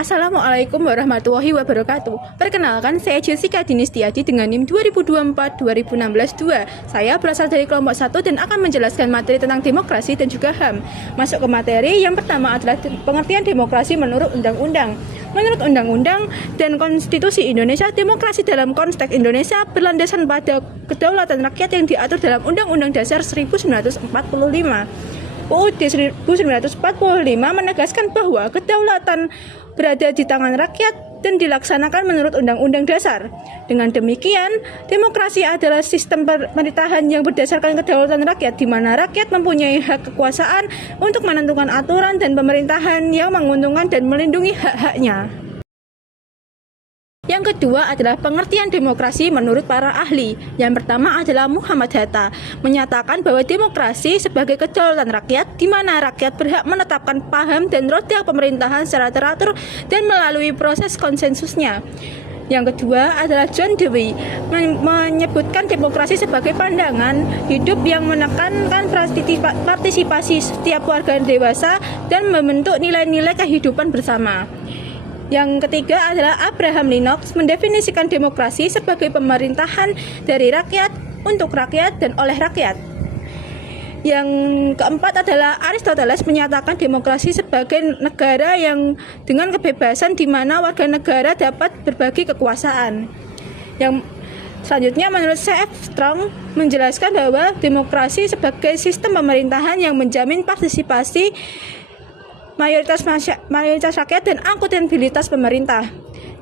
Assalamualaikum warahmatullahi wabarakatuh. Perkenalkan, saya Jessica Dinistiadi dengan NIM 2024-2016-2. Saya berasal dari kelompok 1 dan akan menjelaskan materi tentang demokrasi dan juga HAM. Masuk ke materi, yang pertama adalah pengertian demokrasi menurut undang-undang. Menurut undang-undang dan konstitusi Indonesia, demokrasi dalam konteks Indonesia berlandasan pada kedaulatan rakyat yang diatur dalam Undang-Undang Dasar 1945. UUD 1945 menegaskan bahwa kedaulatan berada di tangan rakyat dan dilaksanakan menurut Undang-Undang Dasar. Dengan demikian, demokrasi adalah sistem pemerintahan yang berdasarkan kedaulatan rakyat, di mana rakyat mempunyai hak kekuasaan untuk menentukan aturan dan pemerintahan yang menguntungkan dan melindungi hak-haknya. Yang kedua adalah pengertian demokrasi menurut para ahli. Yang pertama adalah Muhammad Hatta, menyatakan bahwa demokrasi sebagai kedaulatan rakyat, di mana rakyat berhak menetapkan paham dan roda pemerintahan secara teratur dan melalui proses konsensusnya. Yang kedua adalah John Dewey, menyebutkan demokrasi sebagai pandangan hidup yang menekankan partisipasi setiap warga dewasa dan membentuk nilai-nilai kehidupan bersama. Yang ketiga adalah Abraham Lincoln, mendefinisikan demokrasi sebagai pemerintahan dari rakyat, untuk rakyat, dan oleh rakyat. Yang keempat adalah Aristoteles, menyatakan demokrasi sebagai negara yang dengan kebebasan di mana warga negara dapat berbagi kekuasaan. Yang selanjutnya menurut C.F. Strong menjelaskan bahwa demokrasi sebagai sistem pemerintahan yang menjamin partisipasi mayoritas rakyat dan akuntabilitas pemerintah.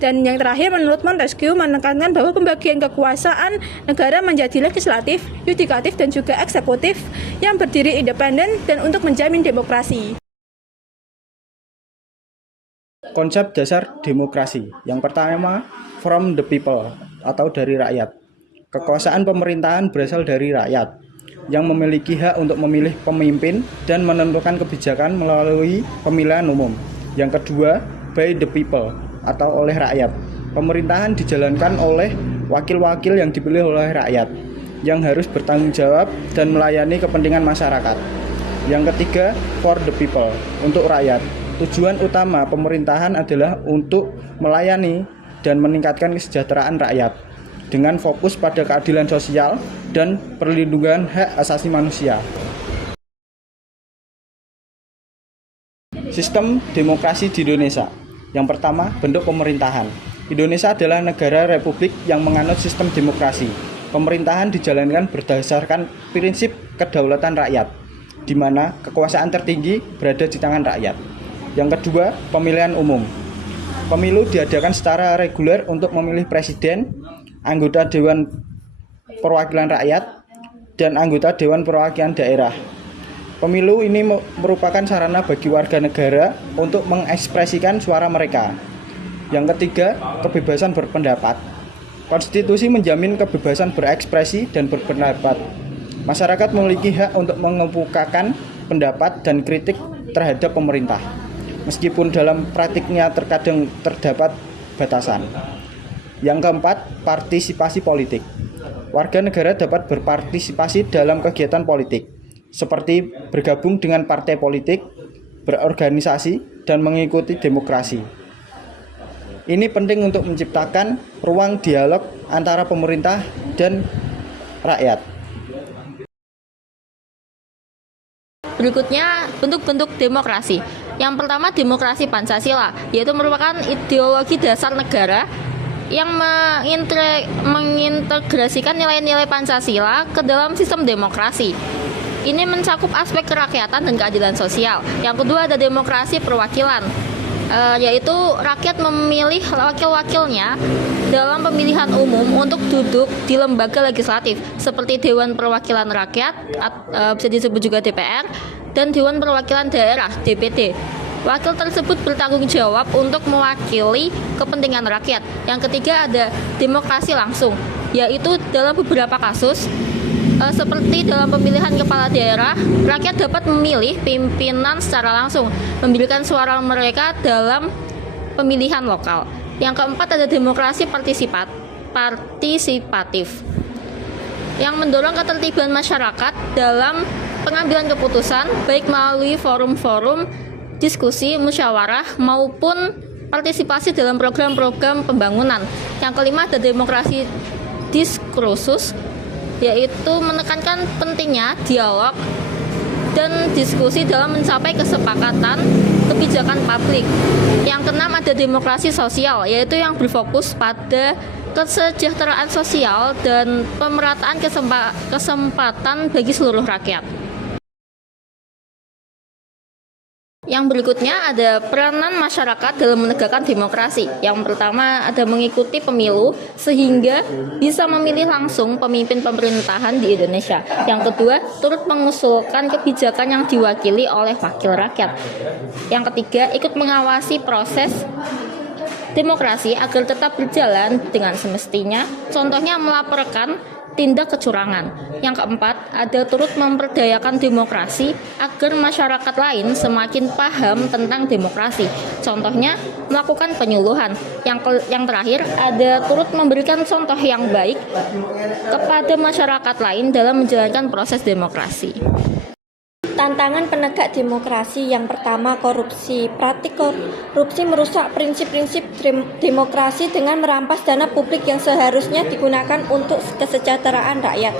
Dan yang terakhir menurut Montesquieu menekankan bahwa pembagian kekuasaan negara menjadi legislatif, yudikatif, dan juga eksekutif yang berdiri independen dan untuk menjamin demokrasi. Konsep dasar demokrasi. Yang pertama, from the people atau dari rakyat. Kekuasaan pemerintahan berasal dari rakyat yang memiliki hak untuk memilih pemimpin dan menentukan kebijakan melalui pemilihan umum. Yang kedua, by the people atau oleh rakyat. Pemerintahan dijalankan oleh wakil-wakil yang dipilih oleh rakyat yang harus bertanggung jawab dan melayani kepentingan masyarakat. Yang ketiga, for the people, untuk rakyat. Tujuan utama pemerintahan adalah untuk melayani dan meningkatkan kesejahteraan rakyat dengan fokus pada keadilan sosial dan perlindungan hak asasi manusia. Sistem demokrasi di Indonesia. Yang pertama, bentuk pemerintahan. Indonesia adalah negara republik yang menganut sistem demokrasi. Pemerintahan dijalankan berdasarkan prinsip kedaulatan rakyat, di mana kekuasaan tertinggi berada di tangan rakyat. Yang kedua, pemilihan umum. Pemilu diadakan secara reguler untuk memilih presiden, anggota Dewan Perwakilan Rakyat, dan anggota Dewan Perwakilan Daerah. Pemilu ini merupakan sarana bagi warga negara untuk mengekspresikan suara mereka. Yang ketiga, kebebasan berpendapat. Konstitusi menjamin kebebasan berekspresi dan berpendapat. Masyarakat memiliki hak untuk mengemukakan pendapat dan kritik terhadap pemerintah, meskipun dalam praktiknya terkadang terdapat batasan. Yang keempat, partisipasi politik. Warga negara dapat berpartisipasi dalam kegiatan politik, seperti bergabung dengan partai politik, berorganisasi, dan mengikuti demokrasi. Ini penting untuk menciptakan ruang dialog antara pemerintah dan rakyat. Berikutnya, bentuk-bentuk demokrasi. Yang pertama, demokrasi Pancasila, yaitu merupakan ideologi dasar negara yang mengintegrasikan nilai-nilai Pancasila ke dalam sistem demokrasi. Ini mencakup aspek kerakyatan dan keadilan sosial. Yang kedua ada demokrasi perwakilan, yaitu rakyat memilih wakil-wakilnya dalam pemilihan umum untuk duduk di lembaga legislatif seperti Dewan Perwakilan Rakyat, bisa disebut juga DPR, dan Dewan Perwakilan Daerah DPD. Wakil tersebut bertanggung jawab untuk mewakili kepentingan rakyat. Yang ketiga ada demokrasi langsung, yaitu dalam beberapa kasus seperti dalam pemilihan kepala daerah, rakyat dapat memilih pimpinan secara langsung, memberikan suara mereka dalam pemilihan lokal. Yang keempat ada demokrasi partisipatif, yang mendorong ketertiban masyarakat dalam pengambilan keputusan, baik melalui forum-forum diskusi, musyawarah, maupun partisipasi dalam program-program pembangunan. Yang kelima ada demokrasi diskursus, yaitu menekankan pentingnya dialog dan diskusi dalam mencapai kesepakatan kebijakan publik. Yang keenam ada demokrasi sosial, yaitu yang berfokus pada kesejahteraan sosial dan pemerataan kesempatan bagi seluruh rakyat. Yang berikutnya ada peranan masyarakat dalam menegakkan demokrasi. Yang pertama ada mengikuti pemilu sehingga bisa memilih langsung pemimpin pemerintahan di Indonesia. Yang kedua, turut mengusulkan kebijakan yang diwakili oleh wakil rakyat. Yang ketiga, ikut mengawasi proses demokrasi agar tetap berjalan dengan semestinya. Contohnya melaporkan tindak kecurangan. Yang keempat, ada turut memperdayakan demokrasi agar masyarakat lain semakin paham tentang demokrasi. Contohnya, melakukan penyuluhan. Yang terakhir, ada turut memberikan contoh yang baik kepada masyarakat lain dalam menjalankan proses demokrasi. Tantangan penegak demokrasi yang pertama, korupsi. Praktik korupsi merusak prinsip-prinsip demokrasi dengan merampas dana publik yang seharusnya digunakan untuk kesejahteraan rakyat.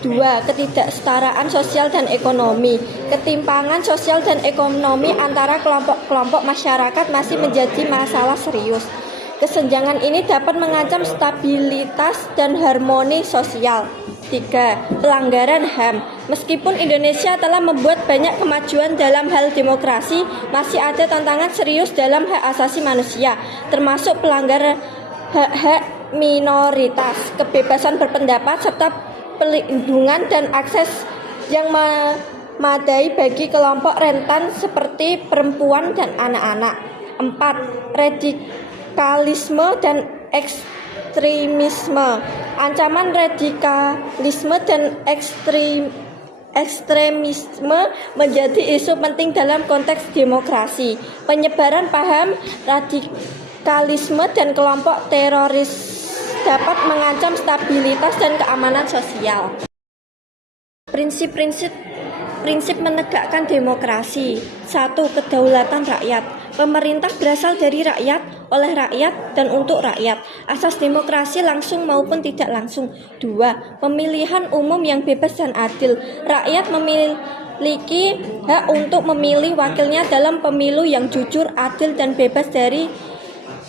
2. Ketidaksetaraan sosial dan ekonomi. Ketimpangan sosial dan ekonomi antara kelompok-kelompok masyarakat masih menjadi masalah serius. Kesenjangan ini dapat mengancam stabilitas dan harmoni sosial. 3. Pelanggaran HAM. Meskipun Indonesia telah membuat banyak kemajuan dalam hal demokrasi, masih ada tantangan serius dalam hak asasi manusia, termasuk pelanggaran hak-hak minoritas, kebebasan berpendapat, serta perlindungan dan akses yang memadai bagi kelompok rentan seperti perempuan dan anak-anak. 4. Radikalisme dan ekstremisme. Ancaman radikalisme dan ekstremisme menjadi isu penting dalam konteks demokrasi. Penyebaran paham radikalisme dan kelompok teroris dapat mengancam stabilitas dan keamanan sosial. Prinsip menegakkan demokrasi. 1. Kedaulatan rakyat. Pemerintah berasal dari rakyat, oleh rakyat, dan untuk rakyat. Asas demokrasi langsung maupun tidak langsung. 2. Pemilihan umum yang bebas dan adil. Rakyat memiliki hak untuk memilih wakilnya dalam pemilu yang jujur, adil, dan bebas dari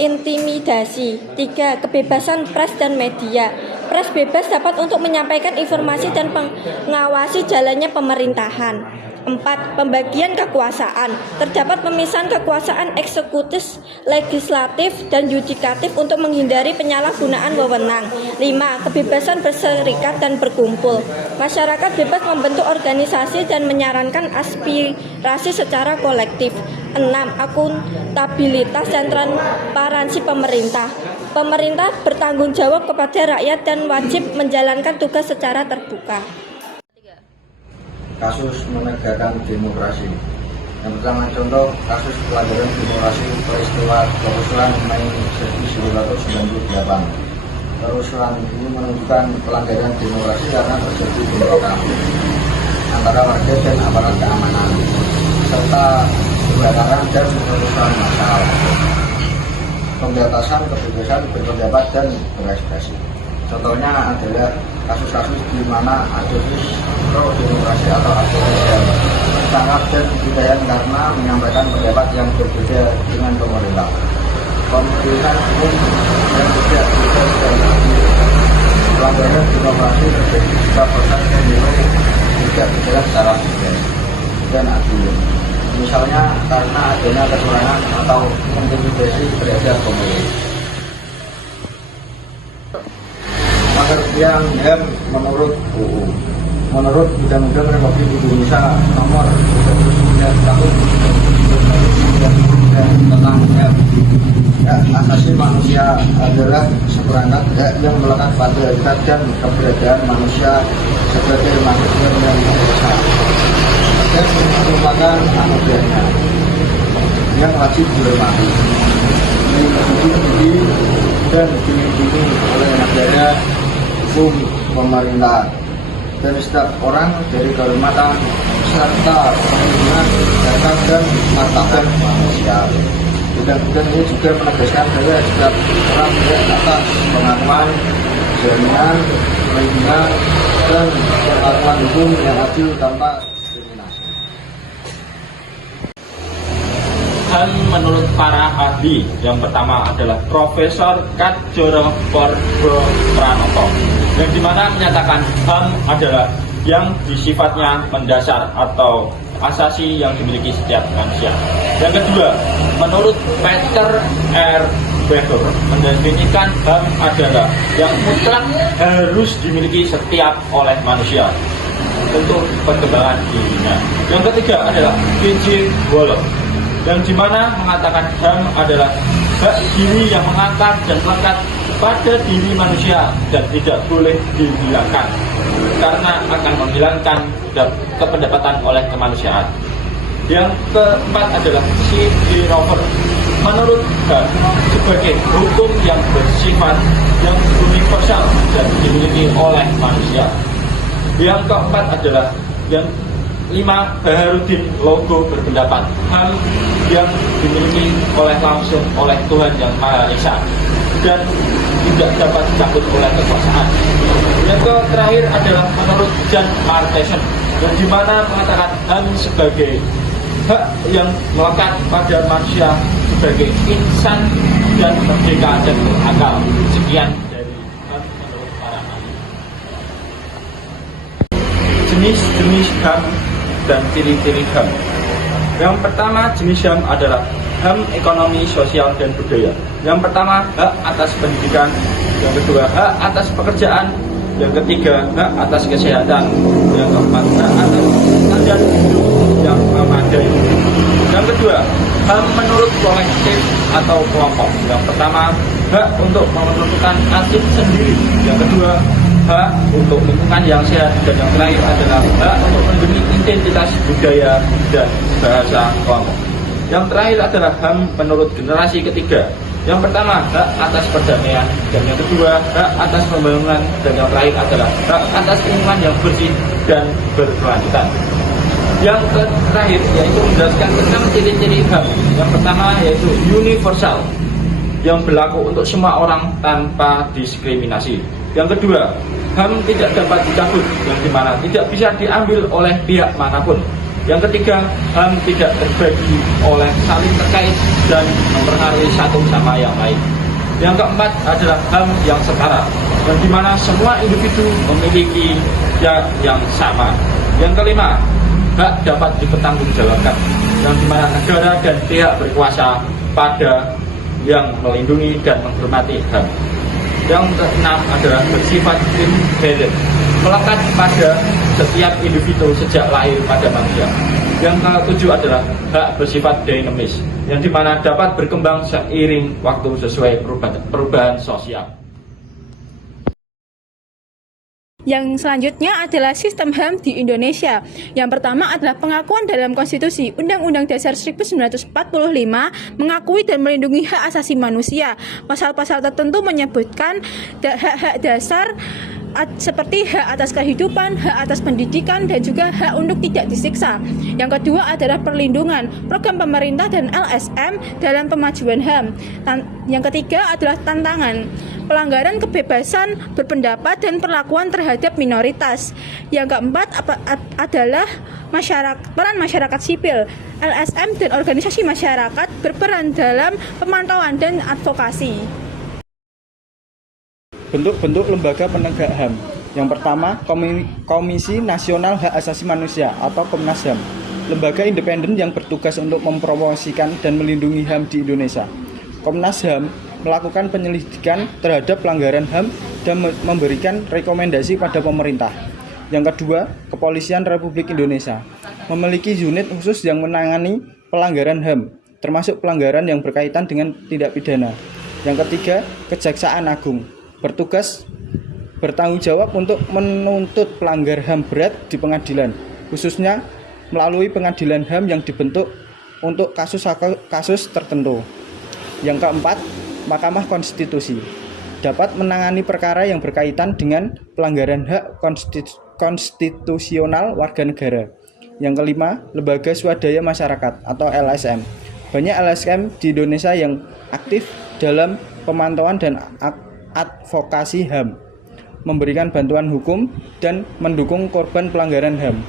intimidasi. 3. Kebebasan pers dan media. Pers bebas dapat untuk menyampaikan informasi dan mengawasi jalannya pemerintahan. 4. Pembagian kekuasaan. Terdapat pemisahan kekuasaan eksekutif, legislatif, dan yudikatif untuk menghindari penyalahgunaan wewenang. 5. Kebebasan berserikat dan berkumpul. Masyarakat bebas membentuk organisasi dan menyarankan aspirasi secara kolektif. 6. Akuntabilitas dan transparansi pemerintah. Pemerintah bertanggung jawab kepada rakyat dan wajib menjalankan tugas secara terbuka. Kasus menegakkan demokrasi. Yang pertama contoh kasus pelanggaran demokrasi peristiwa kerusuhan Mei 1998. Kerusuhan ini menunjukkan pelanggaran demokrasi karena terjadi bentrokan antara warga dan aparat keamanan serta kebakaran dan kerusuhan massal. Pembatasan kebebasan berpendapat dan berekspresi. Contohnya adalah kasus-kasus di mana aktivis pro demokrasi atau aktivis ditangkap dan ditahan karena menyampaikan pendapat yang berbeda dengan pemerintah. Pemilihan umum yang tidak bebas dan adil. Pelanggaran demokrasi terjadi jika proses pemilu tidak berjalan secara bebas dan adil. Misalnya karena adanya kecurangan atau intimidasi terhadap pemilu. Pengertian HAM menurut UU. Menurut Undang-Undang Republik Indonesia Nomor 39 Tahun 2009 tentang HAM, hak asasi manusia adalah seperangkat hak yang melekat pada hakikat dan keberadaan manusia sebagai makhluk yang berdosa dan merupakan anugerahnya yang wajib dihormati, dilindungi dan dilindungi oleh negara, hukum, pemerintah, dan setiap orang dari kehormatan serta perlindungan data dan martabat manusia. undang-undang ini juga menegaskan bahwa setiap orang berhak atas pengakuan, jaminan, perlindungan, dan perlakuan hukum yang adil tanpa diskriminasi. Dan menurut para ahli, yang pertama adalah Profesor Kadjoro Porbo Pranoto, yang dimana menyatakan HAM adalah yang sifatnya mendasar atau asasi yang dimiliki setiap manusia. Yang kedua, menurut Peter R. Becker, mendefinisikan HAM adalah yang mutlak harus dimiliki setiap oleh manusia untuk perkembangan dirinya. Yang ketiga adalah P.J. Wallace, yang dimana mengatakan HAM adalah hak diri yang mengantar dan melekat pada diri manusia dan tidak boleh dihilangkan karena akan menghilangkan kependapatan oleh kemanusiaan. Yang keempat adalah C.D. Rover, menurut HAM sebagai hukum yang bersifat yang universal dan dimiliki oleh manusia. Yang keempat adalah yang 5, Baharudin Logo berpendapat HAM yang dimiliki langsung oleh Tuhan Yang Maha Esa dan tidak dapat dicabut oleh kekuasaan. Yang terakhir adalah menurut Jan Martensen, yang dimana mengatakan HAM sebagai hak yang melekat pada manusia sebagai insan dan merdeka dan berakal. Sekian dari HAM menurut para ahli. Jenis-jenis HAM dan ciri-ciri HAM. Yang pertama jenis HAM adalah HAM ekonomi, sosial, dan budaya. Yang pertama, hak atas pendidikan. Yang kedua, hak atas pekerjaan. Yang ketiga, hak atas kesehatan. Yang keempat, hak atas standar hidup yang memadai. Yang kedua, HAM menurut kolektif atau kelompok. Yang pertama, hak untuk menentukan nasib sendiri. Yang kedua, hak untuk lingkungan yang sehat. Dan yang terakhir adalah hak untuk melindungi identitas budaya dan bahasa kelompok. Yang terakhir adalah HAM menurut generasi ketiga. Yang pertama, hak atas perdamaian. Dan yang kedua, hak atas pembangunan. Dan yang terakhir adalah hak atas lingkungan yang bersih dan berkelanjutan. Yang terakhir yaitu menjelaskan tentang ciri-ciri HAM. Yang pertama yaitu universal, yang berlaku untuk semua orang tanpa diskriminasi. Yang kedua, HAM tidak dapat dicabut, yang dimana tidak bisa diambil oleh pihak manapun. Yang ketiga, HAM tidak terbagi oleh saling terkait dan mempengaruhi satu sama yang lain. Yang keempat adalah HAM yang setara, yang dimana semua individu memiliki hak yang sama. Yang kelima, hak dapat dipertanggungjawabkan, yang dimana negara dan pihak berkuasa pada yang melindungi dan menghormati HAM. Yang keenam adalah bersifat inherent, melekat pada setiap individu sejak lahir pada manusia. Yang ketujuh adalah hak bersifat dinamis, yang dimana dapat berkembang seiring waktu sesuai perubahan sosial. Yang selanjutnya adalah sistem HAM di Indonesia. Yang pertama adalah pengakuan dalam konstitusi. Undang-Undang Dasar 1945 mengakui dan melindungi hak asasi manusia. Pasal-pasal tertentu menyebutkan hak-hak dasar seperti hak atas kehidupan, hak atas pendidikan, dan juga hak untuk tidak disiksa. Yang kedua adalah perlindungan, program pemerintah dan LSM dalam pemajuan HAM. Yang ketiga adalah tantangan, pelanggaran kebebasan berpendapat dan perlakuan terhadap minoritas. Yang keempat adalah peran masyarakat sipil. LSM dan organisasi masyarakat berperan dalam pemantauan dan advokasi. Bentuk-bentuk lembaga penegak HAM. Yang pertama, Komisi Nasional Hak Asasi Manusia atau Komnas HAM, lembaga independen yang bertugas untuk mempromosikan dan melindungi HAM di Indonesia. Komnas HAM melakukan penyelidikan terhadap pelanggaran HAM dan memberikan rekomendasi pada pemerintah. Yang kedua, Kepolisian Republik Indonesia memiliki unit khusus yang menangani pelanggaran HAM, termasuk pelanggaran yang berkaitan dengan tindak pidana. Yang ketiga, Kejaksaan Agung bertugas bertanggung jawab untuk menuntut pelanggar HAM berat di pengadilan, khususnya melalui pengadilan HAM yang dibentuk untuk kasus tertentu. Yang keempat, Mahkamah Konstitusi dapat menangani perkara yang berkaitan dengan pelanggaran hak konstitusional warga negara. Yang kelima, Lembaga Swadaya Masyarakat atau LSM Banyak LSM di Indonesia yang aktif dalam pemantauan dan advokasi HAM, memberikan bantuan hukum, dan mendukung korban pelanggaran HAM.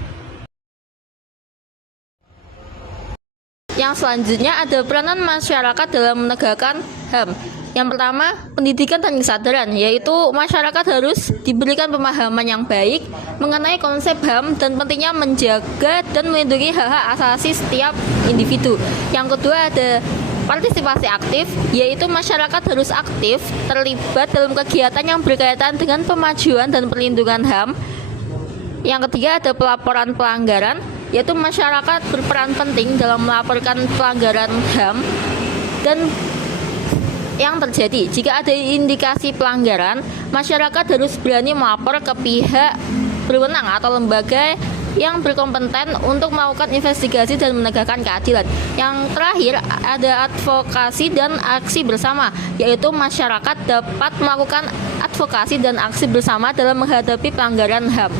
Yang selanjutnya ada peranan masyarakat dalam menegakkan HAM. Yang pertama, pendidikan dan kesadaran, yaitu masyarakat harus diberikan pemahaman yang baik mengenai konsep HAM dan pentingnya menjaga dan melindungi hak-hak asasi setiap individu. Yang kedua ada partisipasi aktif, yaitu masyarakat harus aktif terlibat dalam kegiatan yang berkaitan dengan pemajuan dan perlindungan HAM. Yang ketiga ada pelaporan pelanggaran, yaitu masyarakat berperan penting dalam melaporkan pelanggaran HAM dan yang terjadi. Jika ada indikasi pelanggaran, masyarakat harus berani melapor ke pihak berwenang atau lembaga yang berkompeten untuk melakukan investigasi dan menegakkan keadilan. Yang terakhir ada advokasi dan aksi bersama, yaitu masyarakat dapat melakukan advokasi dan aksi bersama dalam menghadapi pelanggaran HAM.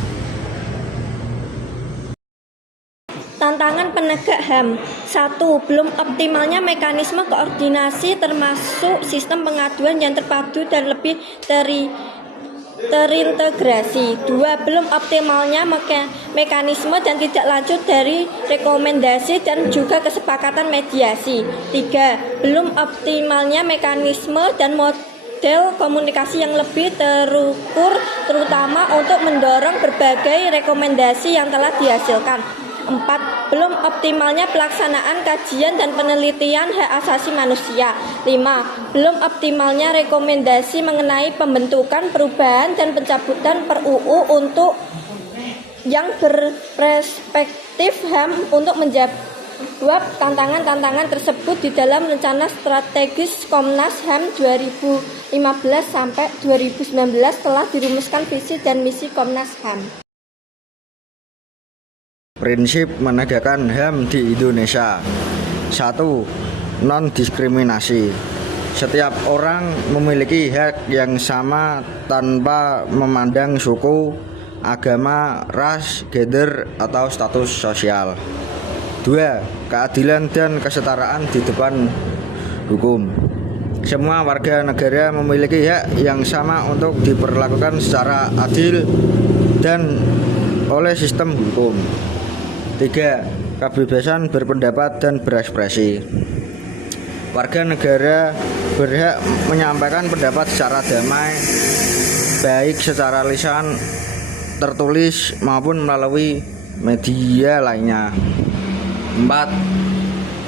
Tantangan penegak HAM. 1. Belum optimalnya mekanisme koordinasi termasuk sistem pengaduan yang terpadu dan lebih terintegrasi. 2. Belum optimalnya mekanisme dan tidak lanjut dari rekomendasi dan juga kesepakatan mediasi. 3. Belum optimalnya mekanisme dan model komunikasi yang lebih terukur, terutama untuk mendorong berbagai rekomendasi yang telah dihasilkan. 4. Belum optimalnya pelaksanaan kajian dan penelitian hak asasi manusia. 5. Belum optimalnya rekomendasi mengenai pembentukan, perubahan, dan pencabutan per-UU untuk yang berperspektif HAM untuk menjawab tantangan-tantangan tersebut di dalam rencana strategis Komnas HAM 2015 sampai 2019 telah dirumuskan visi dan misi Komnas HAM. Prinsip menegakkan HAM di Indonesia. 1. Non-diskriminasi. Setiap orang memiliki hak yang sama tanpa memandang suku, agama, ras, gender, atau status sosial. 2. Keadilan dan kesetaraan di depan hukum. Semua warga negara memiliki hak yang sama untuk diperlakukan secara adil dan oleh sistem hukum. 3. Kebebasan berpendapat dan berekspresi. Warga negara berhak menyampaikan pendapat secara damai, baik secara lisan, tertulis maupun melalui media lainnya. 4.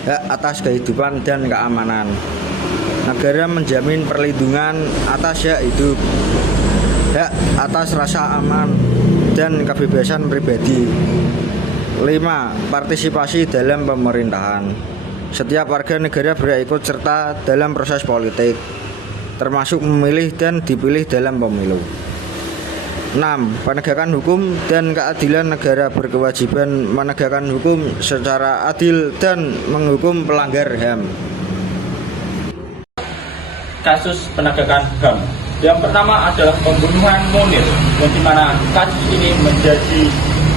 Hak atas kehidupan dan keamanan. Negara menjamin perlindungan atas hak hidup, hak atas rasa aman, dan kebebasan pribadi. 5. Partisipasi dalam pemerintahan. Setiap warga negara berhak ikut serta dalam proses politik, termasuk memilih dan dipilih dalam pemilu. 6. Penegakan hukum dan keadilan. Negara berkewajiban menegakkan hukum secara adil dan menghukum pelanggar HAM. Kasus penegakan HAM. Yang pertama adalah pembunuhan Munir, di mana kasus ini menjadi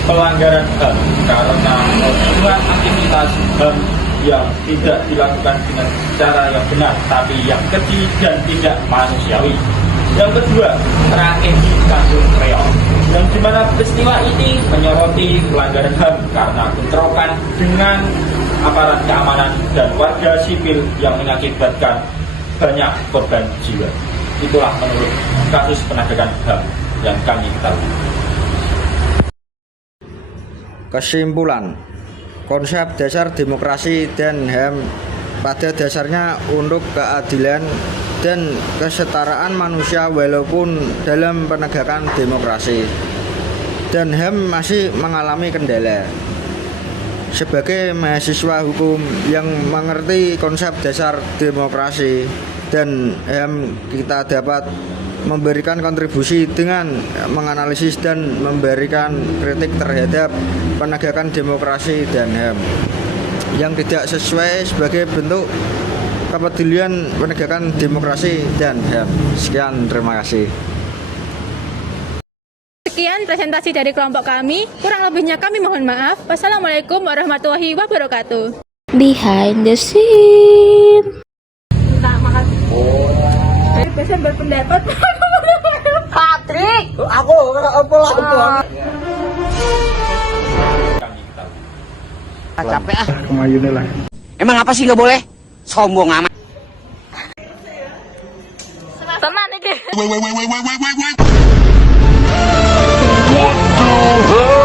pelanggaran HAM karena pembunuhan aktivitas HAM yang tidak dilakukan dengan cara yang benar, tapi yang keji dan tidak manusiawi. Yang kedua, tragedi Tanjung Priok, yang dimana peristiwa ini menyoroti pelanggaran HAM karena bentrokan dengan aparat keamanan dan warga sipil yang mengakibatkan banyak korban jiwa. Itulah menurut kasus penegakan HAM yang kami ketahui. Kesimpulan, konsep dasar demokrasi dan HAM pada dasarnya untuk keadilan dan kesetaraan manusia walaupun dalam penegakan demokrasi, dan HAM masih mengalami kendala. Sebagai mahasiswa hukum yang mengerti konsep dasar demokrasi dan HAM, kita dapat memberikan kontribusi dengan menganalisis dan memberikan kritik terhadap penegakan demokrasi dan HAM yang tidak sesuai sebagai bentuk kepedulian penegakan demokrasi dan HAM. Sekian, terima kasih. Sekian presentasi dari kelompok kami. Kurang lebihnya kami mohon maaf. Wassalamualaikum warahmatullahi wabarakatuh. behind the scene. Nah, makasih. Biasa berpendapat. Patrick. Aku apa lah itu? Capek ah. Kemayune lah. Emang apa sih nggak boleh? Sombong amat. Tenan iki. What the hell?